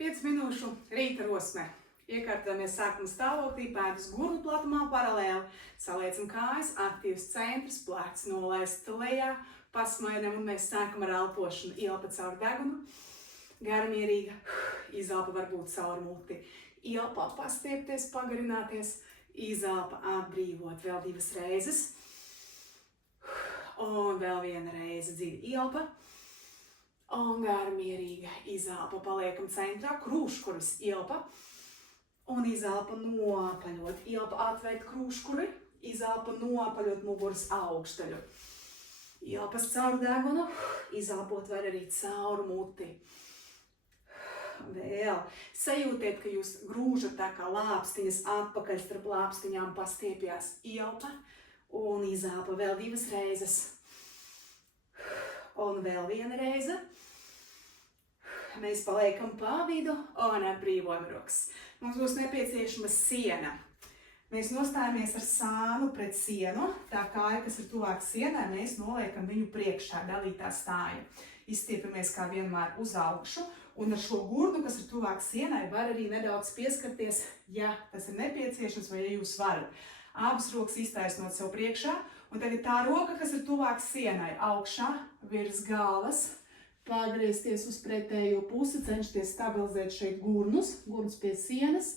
5 minūšu rīta rosme. Iekārtojamies sākuma stāvoklī, pēdas gurnu platumā paralēli, saliecam kājas, aktīvs centrs, plecs nolaist lejā, pasmaidam un mēs sākam ar elpošanu. Ielpa caur degunu, garmierīga, izelpa varbūt caur muti. Ielpā pastiepties, pagarināties, izelpa atbrīvot vēl 2 reizes. Un vēl 1 reize dziļi ielpa. Un garmierīga izelpa, paliekam centrā, krūškuris ielpa. Un izelpa noapaļot, ielpa atvērt krūškuri, izelpa noapaļot muguras augšdaļu. Ielpas caur degunu, izelpot var arī caur muti. Vēl sajūtiet, ka jūs grūžat tā kā lāpstiņas atpakaļ starp lāpstiņām pastiepjās. Ielpa un izelpa vēl 2 reizes. Un vēl 1 reize. Mēs paliekam pa vidu un atbrīvojam rokas. Mums būs nepieciešama siena. Mēs nostājamies ar sānu pret sienu. Tā kāja, kas ir tuvāk sienai, mēs noliekam viņu priekšā, dalītā stāja. Izstiepamies kā vienmēr uz augšu. Un ar šo gurnu, kas ir tuvāk sienai, var arī nedaudz pieskarties, ja tas ir nepieciešams vai ja jūs varat. Abas rokas iztaisnot sev priekšā. Un tagad tā roka, kas ir tuvāk sienai, augšā, virs galvas. Pagriezties uz pretējo pusi, cenšties stabilizēt šeit gurnus pie sienas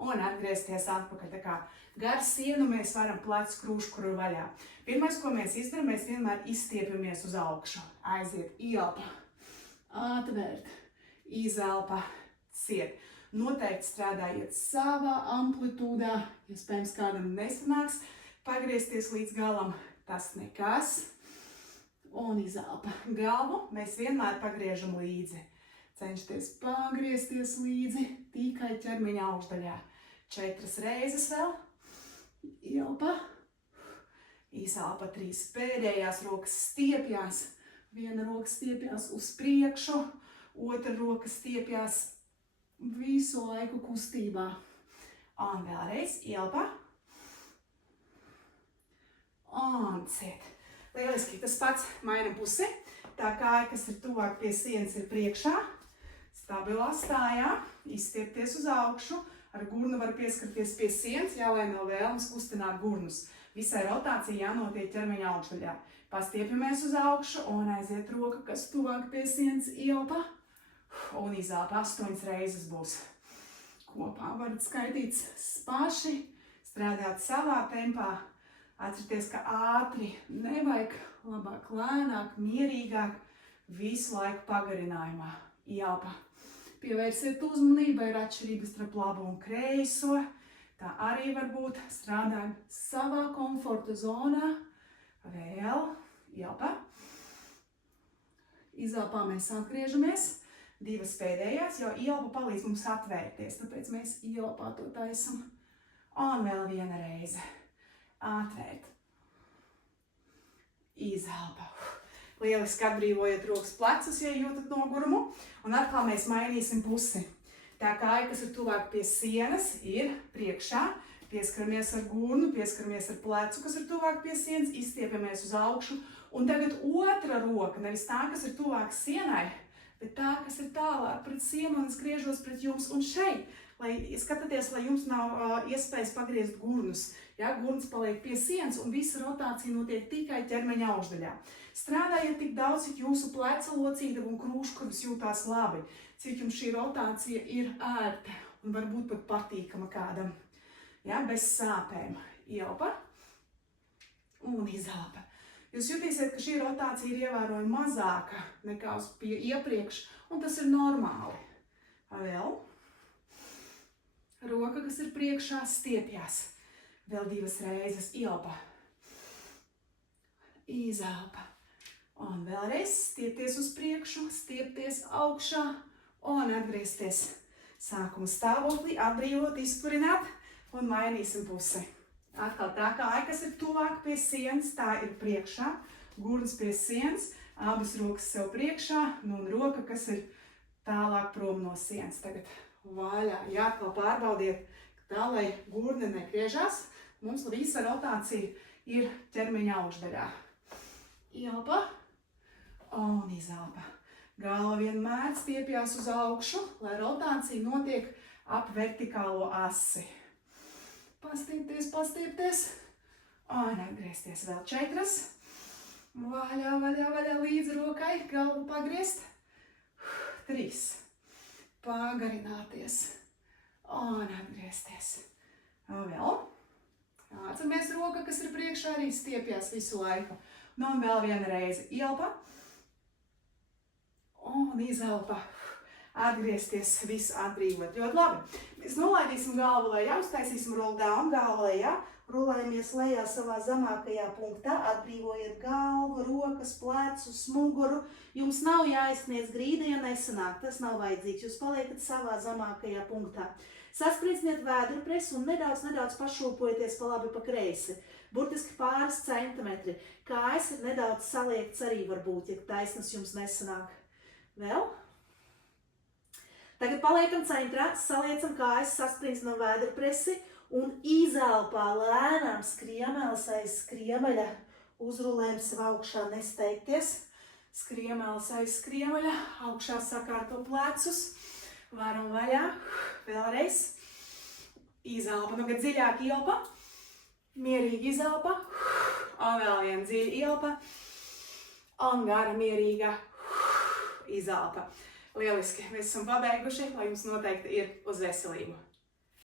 un atgriezties atpakaļ. Tā kā gar sienu mēs varam plecu krūškuru vaļā. Pirmais, ko mēs izdarām, mēs vienmēr izstiepamies uz augšu. Aiziet, ielpa, atvērt, izelpa, ciet. Noteikti strādājiet savā amplitūdā, iespējams kādam nesanāks pagriezties līdz galam, tas nekas. Un izelpa. Galvu mēs vienmēr pagriežam līdzi. Cenšties pagriezties līdzi tikai ķermeņa augšdaļā. 4 reizes vēl. Ielpa. Izelpa 3. Pēdējās rokas stiepjās. 1 roka stiepjās uz priekšu. 2 roka stiepjās visu laiku kustībā. Un vēlreiz ielpa. Un ciet. Lieliski, tas pats mainam pusi. Tā kāja, kas ir tuvāk pie sienas, ir priekšā. Stabilā stājā. Izstiepties uz augšu. Ar gurnu var pieskarties pie sienas, jālai nav vēlmes kustināt gurnus. Visai rotācija jānotiek ķermeņa augšdaļā. Pastiepamies uz augšu un aiziet roka, kas tuvāk pie sienas, ielpa. Un izelpa 8 reizes būs. Kopā varat skaitīt paši, strādāt savā tempā. Atcerieties, ka ātri nevajag, labāk lēnāk, mierīgāk, visu laiku pagarinājumā. Ielpa. Pievērsiet uzmanību, ir atšķirības starp labo un kreiso. Tā arī var būt. Strādājam savā komforta zonā. Vēl. Ielpa. Izelpā mēs atgriežamies. 2 pēdējās, jo ielpa palīdz mums atvērties. Tāpēc mēs ielpā to taisam. Un vēl 1 reize. Atvērt. Izelpa. Lieliski atbrīvojat rokas plecus, ja jūtat nogurumu. Un atkal mēs mainīsim pusi. Tā kāja, kas ir tuvāk pie sienas, ir priekšā. Pieskaramies ar gurnu, pieskaramies ar plecu, kas ir tuvāk pie sienas, izstiepamies uz augšu. Un tagad otra roka, nevis tā, kas ir tuvāk sienai, bet tā, kas ir tālāk pret sienu, un es griežos pret jums un šeit. Lai skatāties, lai jums nav iespējas pagriezt gurnus. Ja, gurns paliek pie sienas un visa rotācija notiek tikai ķermeņa augšdaļā. Strādājiet tik daudz, cik jūsu pleca locītava un krūškurvis jūtās labi. Cik jums šī rotācija ir ērta un varbūt pat patīkama kādam. Ja, bez sāpēm. Ielpa un izelpa. Jūs jutīsiet, ka šī rotācija ir ievērojami mazāka nekā uz iepriekš, un tas ir normāli. Vēl. Roka, kas ir priekšā, stiepjās. Vēl 2 reizes ielpa. Izelpa. Un vēlreiz stiepties uz priekšu, stiepties augšā un atgriezties. Sākuma stāvoklī, atbrīvot, izturināt un mainīsim pusi. Atkal tā kāja, kas ir tuvāk pie sienas, tā ir priekšā. Gurns pie sienas, abas rokas sev priekšā, un roka, kas ir tālāk prom no sienas. Tagad vaļā. Jā, atkal pārbaudiet tā, lai gurne negriežās. Mums visa rotācija ir ķermeņa augšdaļā. Ielpa un izelpa. Galva vienmēr stiepjās uz augšu, lai rotācija notiek ap vertikālo asi. Pastiepties, pastiepties. Un atgriezties vēl 4. Vaļā, vaļā, vaļā līdz rokai, galvu pagriezt. 3. Pagarināties. Un atgriezties. Vēl. Atceramies roka, kas ir priekšā, arī stiepjās visu laiku. Un vēl viena reize ielpa. Un izelpa. Atgriezties, visu atbrīvot. Ļoti labi. Mēs nolaidīsim galvu lejā, uztaisīsim roll down, galvu lejā. Rulējamies lejā savā zemākajā punktā. Atbrīvojiet galvu, rokas, plecus, muguru. Jums nav jāizsniedz grīda, ja nesanāk. Tas nav vajadzīgs. Jūs paliekat savā zemākajā punktā. Saspriedziniet vēdrupresi un nedaudz pašūpojieties pa labi pa kreisi. Burtiski pāris centimetri. Kājas ir nedaudz saliekts arī varbūt, ja taisnas jums nesanāk. Vēl. Tagad paliekam centrā, saliecam kājas, saspriedzinam vēdrupresi un izelpā lēnām skriemelis aiz skriemeļa. Uzrulējam sev augšā, nesteigties. Skriemelis aiz skriemeļa, augšā sakārto plecus. Varam vaļā, vēlreiz. Izelpa, nu kad dziļāk ielpa. Mierīgi izelpa. Un vēl viena dziļa ielpa. Un gara mierīga izelpa. Lieliski, mēs esam pabeiguši, lai jums noteikti ir uz veselību.